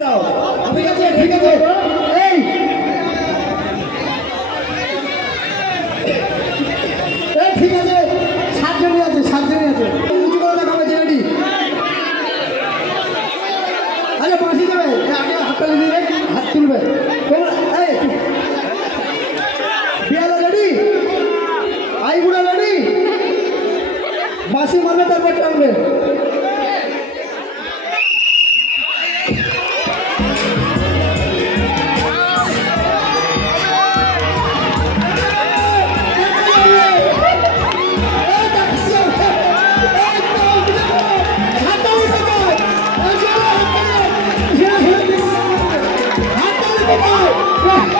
ঠিক আছে ঠিক আছে এই ঠিক আছে 7 জনই আছে 7 জনই আছে উঁচু করে দেখাবে রেডি আরে বাঁশি দেবে আগে হাততালি দিয়ে হাত তুলবে এই বিয়ালা রেডি আই বুড়া রেডি বাঁশি মারবে তারপর টানবে Come on!